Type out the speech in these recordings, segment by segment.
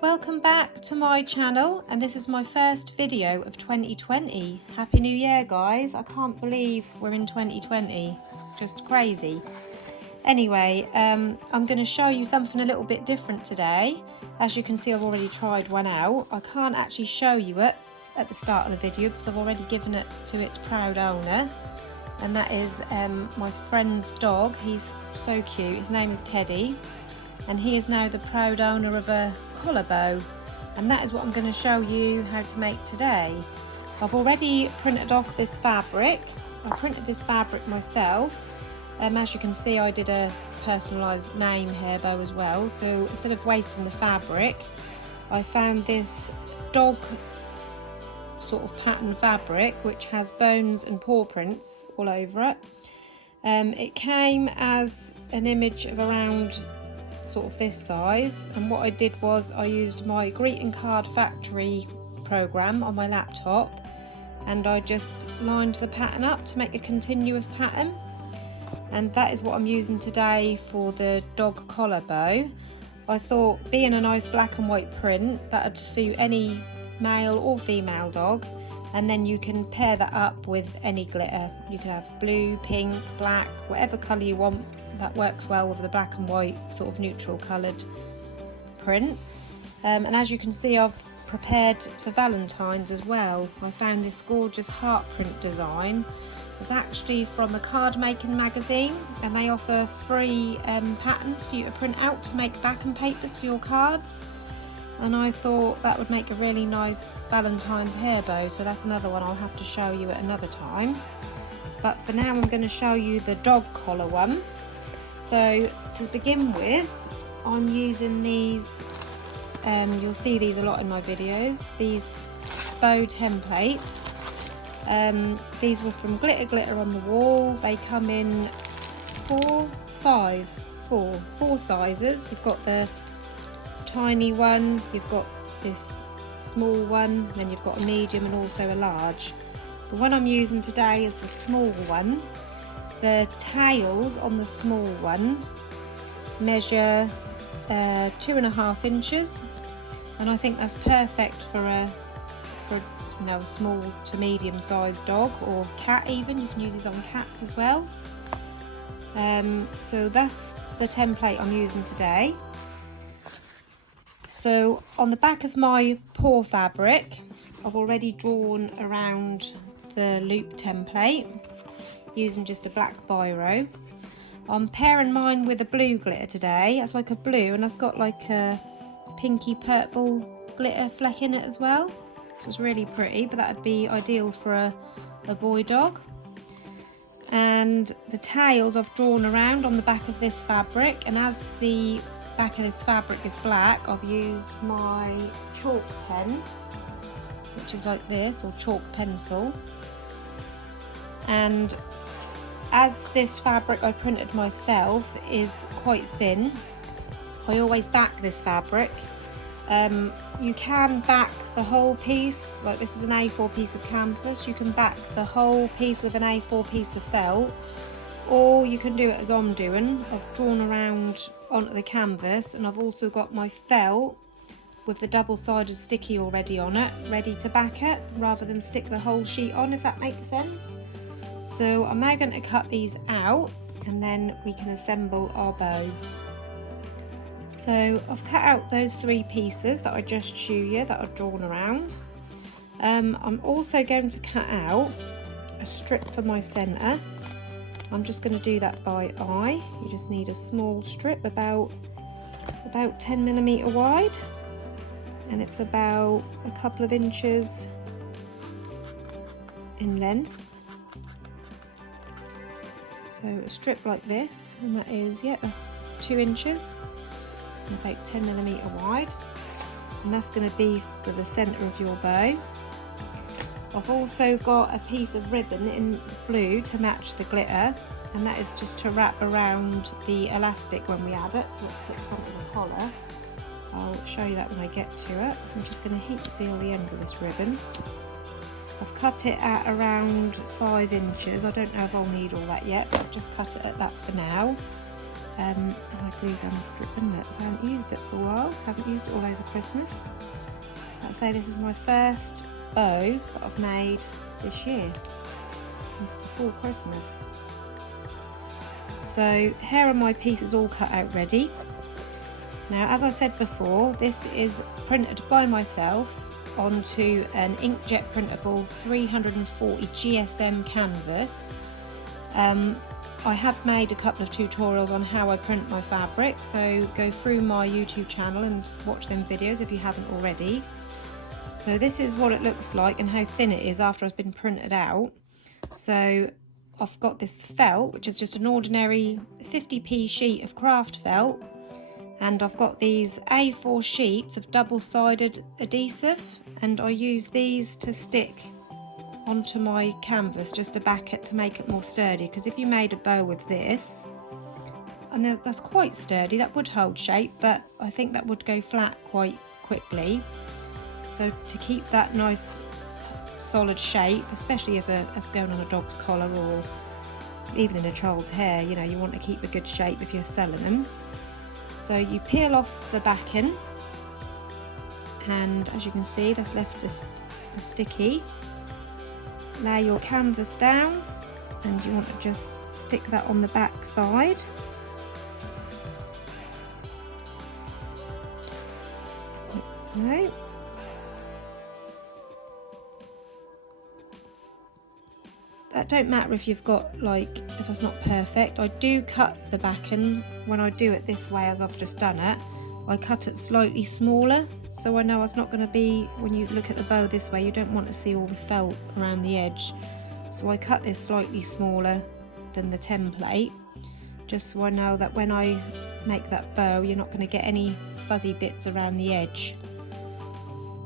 Welcome back to my channel, and this is my first video of 2020. Happy New Year, guys. I can't believe we're in 2020. It's just crazy. Anyway, I'm going to show you something a little bit different today. As you can see, I've already tried one out. I can't actually show you it at the start of the video because I've already given it to its proud owner, and that is my friend's dog. He's so cute. His name is Teddy, and he is now the proud owner of a collar bow, and that is what I'm going to show you how to make today. I've already printed off this fabric. I printed this fabric myself. As you can see, I did a personalised name hair bow as well, so instead of wasting the fabric, I found this dog sort of pattern fabric which has bones and paw prints all over it. It came as an image of around sort of this size, and what I did was I used my greeting card factory program on my laptop, and I just lined the pattern up to make a continuous pattern, and that is what I'm using today for the dog collar bow. I thought, being a nice black and white print, that would suit any male or female dog, and then you can pair that up with any glitter. You can have blue, pink, black, whatever colour you want. That works well with the black and white sort of neutral coloured print. And as you can see, I've prepared for Valentine's as well. I found this gorgeous heart print design. It's actually from the card making magazine, and they offer free patterns for you to print out to make backing papers for your cards. And I thought that would make a really nice Valentine's hair bow, so that's another one I'll have to show you at another time. But for now, I'm going to show you the dog collar one. So to begin with, I'm using these, you'll see these a lot in my videos, these bow templates. These were from Glitter on the Wall. They come in four sizes. You've got the tiny one, you've got this small one, then you've got a medium and also a large. The one I'm using today is the small one. The tails on the small one measure 2.5 inches, and I think that's perfect for a small to medium sized dog or cat. Even you can use these on cats as well. So that's the template I'm using today. So on the back of my paw fabric, I've already drawn around the loop template using just a black biro. I'm pairing mine with a blue glitter today. It's like a blue, and it's got like a pinky purple glitter fleck in it as well. So it's really pretty, but that would be ideal for a boy dog. And the tails I've drawn around on the back of this fabric, and as the back of this fabric is black, I've used my chalk pen, which is like this, or chalk pencil. And as this fabric I printed myself is quite thin, I always back this fabric. You can back the whole piece, like this is an A4 piece of canvas, you can back the whole piece with an A4 piece of felt, or you can do it as I'm doing. I've drawn around onto the canvas, and I've also got my felt with the double-sided sticky already on it, ready to back it, rather than stick the whole sheet on, if that makes sense. So I'm now going to cut these out, and then we can assemble our bow. So I've cut out those 3 pieces that I just showed you that I've drawn around. I'm also going to cut out a strip for my centre. I'm just going to do that by eye. You just need a small strip about 10mm wide, and it's about a couple of inches in length. So a strip like this, and that is, that's 2 inches and about 10mm wide, and that's going to be for the centre of your bow. I've also got a piece of ribbon in blue to match the glitter, and that is just to wrap around the elastic when we add it. It slips onto the collar. I'll show you that when I get to it. I'm just going to heat seal the ends of this ribbon. I've cut it at around 5 inches. I don't know if I'll need all that yet, but I've just cut it at that for now. my glue gun's dripping, look, so I haven't used it for a while, haven't used it all over Christmas. I'd say this is my first bow that I've made this year, since before Christmas. So here are my pieces all cut out ready. Now, as I said before, this is printed by myself onto an inkjet printable 340 GSM canvas. I have made a couple of tutorials on how I print my fabric, so go through my YouTube channel and watch them videos if you haven't already. So this is what it looks like and how thin it is after it's been printed out. So I've got this felt, which is just an ordinary 50p sheet of craft felt, and I've got these A4 sheets of double-sided adhesive, and I use these to stick onto my canvas just to back it to make it more sturdy, because if you made a bow with this, and that's quite sturdy, that would hold shape, but I think that would go flat quite quickly. So to keep that nice solid shape, especially if it's going on a dog's collar or even in a child's hair, you know, you want to keep a good shape if you're selling them. So you peel off the backing, and as you can see, that's left a sticky. Lay your canvas down, and you want to just stick that on the back side. Like so. That don't matter if you've got, like, if it's not perfect. I do cut the backing when I do it this way, as I've just done it. I cut it slightly smaller, so I know it's not going to be, when you look at the bow this way, you don't want to see all the felt around the edge. So I cut this slightly smaller than the template, just so I know that when I make that bow, you're not going to get any fuzzy bits around the edge.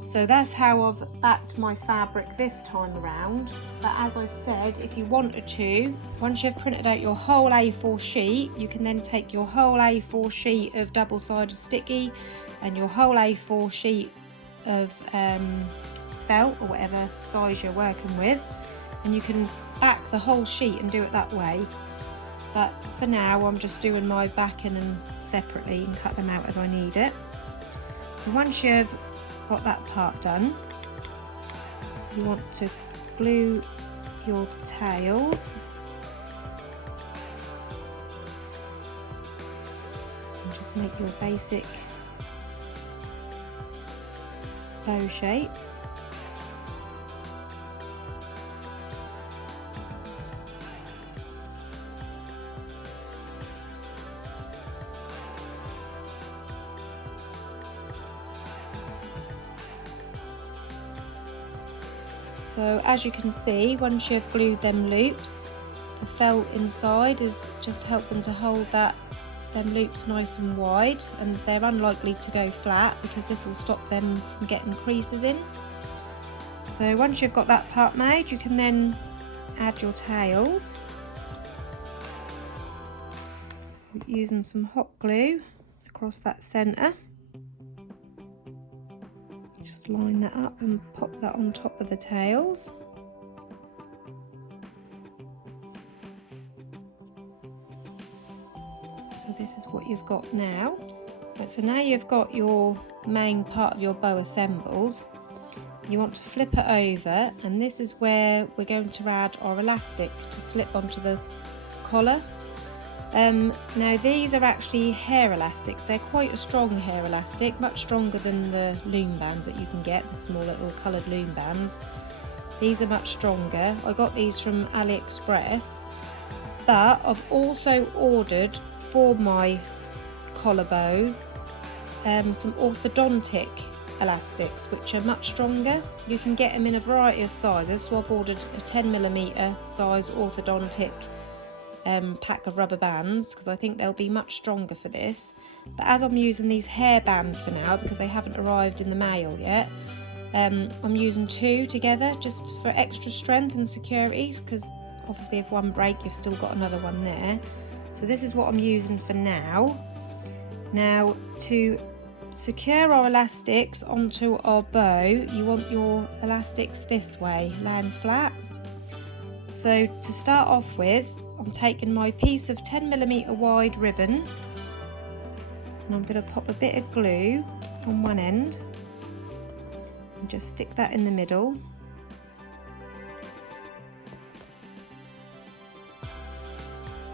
So that's how I've backed my fabric this time around. But as I said, if you wanted to, once you've printed out your whole A4 sheet, you can then take your whole A4 sheet of double-sided sticky and your whole A4 sheet of felt, or whatever size you're working with, and you can back the whole sheet and do it that way. But for now, I'm just doing my backing and separately and cut them out as I need it. So once you've got that part done, you want to glue your tails and just make your basic bow shape. So as you can see, once you've glued them loops, the felt inside is just helping to hold them loops nice and wide, and they're unlikely to go flat because this will stop them from getting creases in. So once you've got that part made, you can then add your tails using some hot glue across that centre. Just line that up and pop that on top of the tails. So this is what you've got now. Right, so now you've got your main part of your bow assembled. You want to flip it over, and this is where we're going to add our elastic to slip onto the collar. Now these are actually hair elastics. They're quite a strong hair elastic, much stronger than the loom bands that you can get, the small little coloured loom bands. These are much stronger. I got these from AliExpress, but I've also ordered for my collar bows some orthodontic elastics, which are much stronger. You can get them in a variety of sizes, so I've ordered a 10mm size orthodontic pack of rubber bands, because I think they'll be much stronger for this. But as I'm using these hair bands for now, because they haven't arrived in the mail yet, I'm using two together just for extra strength and security, because obviously if one breaks, you've still got another one there. So this is what I'm using for now. Now, to secure our elastics onto our bow, you want your elastics this way, laying flat. So to start off with, I'm taking my piece of 10mm wide ribbon and I'm going to pop a bit of glue on one end and just stick that in the middle.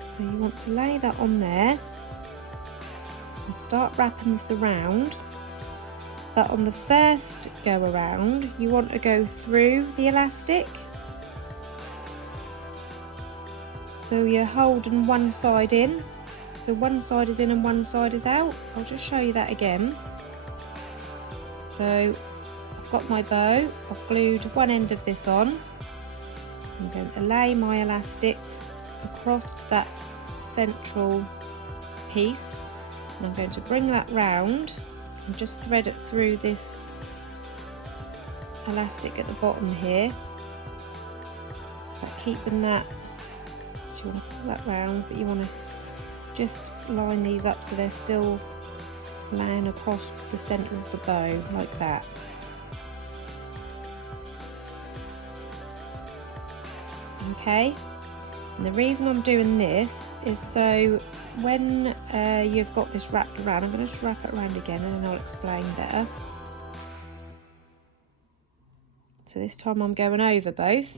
So you want to lay that on there and start wrapping this around, but on the first go around you want to go through the elastic, so you're holding one side in, so one side is in and one side is out. I'll just show you that again. So I've got my bow, I've glued one end of this on, I'm going to lay my elastics across that central piece, and I'm going to bring that round and just thread it through this elastic at the bottom here, but keeping that, so you want to pull that round, but you want to just line these up so they're still laying across the centre of the bow like that. Okay, and the reason I'm doing this is so when you've got this wrapped around, I'm going to just wrap it around again and then I'll explain better. So this time I'm going over both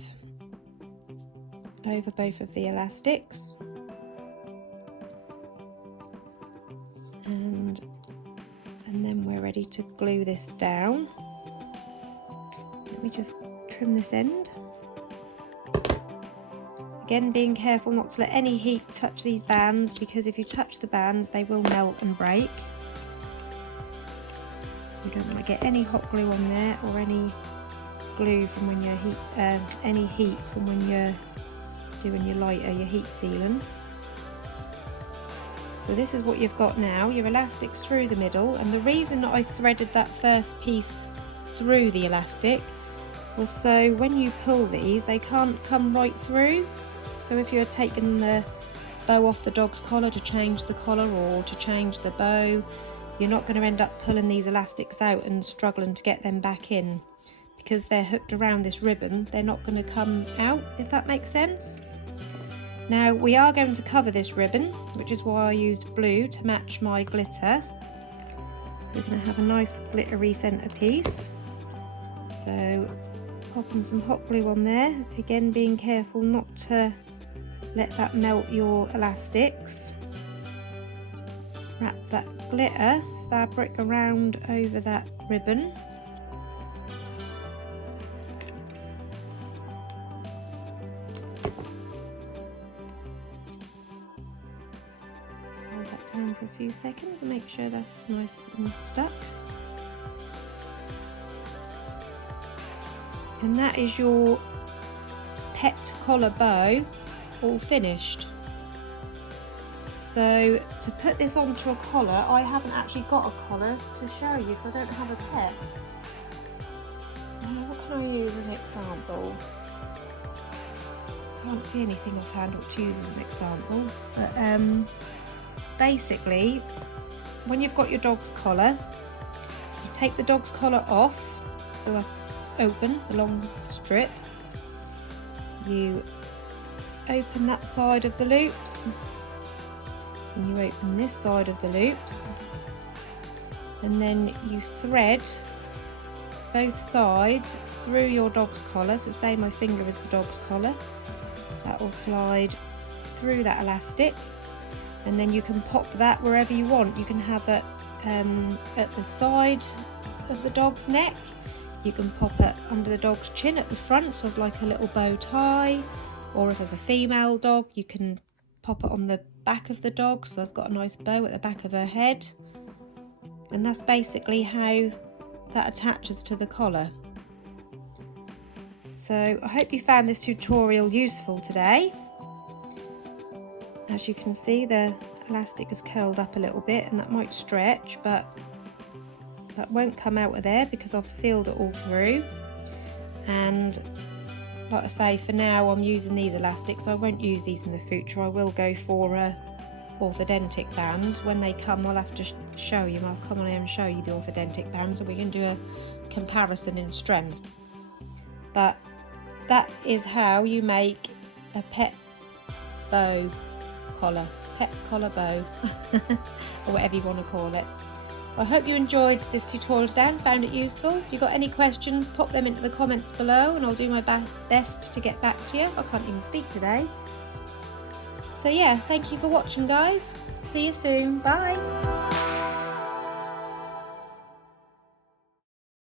of the elastics, and then we're ready to glue this down. Let me just trim this end. Again, being careful not to let any heat touch these bands, because if you touch the bands they will melt and break. So you don't want to get any hot glue on there or any glue from when you're any heat from when you're doing your lighter, your heat sealing. So this is what you've got now, your elastics through the middle, and the reason that I threaded that first piece through the elastic was so when you pull these they can't come right through. So if you're taking the bow off the dog's collar to change the collar or to change the bow, you're not going to end up pulling these elastics out and struggling to get them back in, because they're hooked around this ribbon, they're not going to come out, if that makes sense. Now we are going to cover this ribbon, which is why I used blue to match my glitter. So we're going to have a nice glittery centrepiece. So popping some hot glue on there, again being careful not to let that melt your elastics. Wrap that glitter fabric around over that ribbon. Hold that down for a few seconds and make sure that's nice and stuck. And that is your pet collar bow all finished. So to put this onto a collar, I haven't actually got a collar to show you because I don't have a pet. What can I use as an example? Can't see anything offhand what to use as an example, but basically when you've got your dog's collar, you take the dog's collar off, so that's open, the long strip, you open that side of the loops and you open this side of the loops, and then you thread both sides through your dog's collar. So say my finger is the dog's collar, that will slide through that elastic, and then you can pop that wherever you want. You can have it at the side of the dog's neck, you can pop it under the dog's chin at the front, so it's like a little bow tie, or if there's a female dog you can pop it on the back of the dog, so it's got a nice bow at the back of her head. And that's basically how that attaches to the collar. So I hope you found this tutorial useful today. As you can see, the elastic is curled up a little bit and that might stretch, but that won't come out of there because I've sealed it all through. And like I say, for now I'm using these elastics. I won't use these in the future. I will go for a orthodontic band. When they come, I'll have to show you. I'll come on here and show you the orthodontic bands and we can do a comparison in strength. But that is how you make a pet bow collar, pet collar bow, or whatever you want to call it. I hope you enjoyed this tutorial today and found it useful. If you've got any questions, pop them into the comments below and I'll do my best to get back to you. I can't even speak today. So yeah, thank you for watching, guys. See you soon. Bye.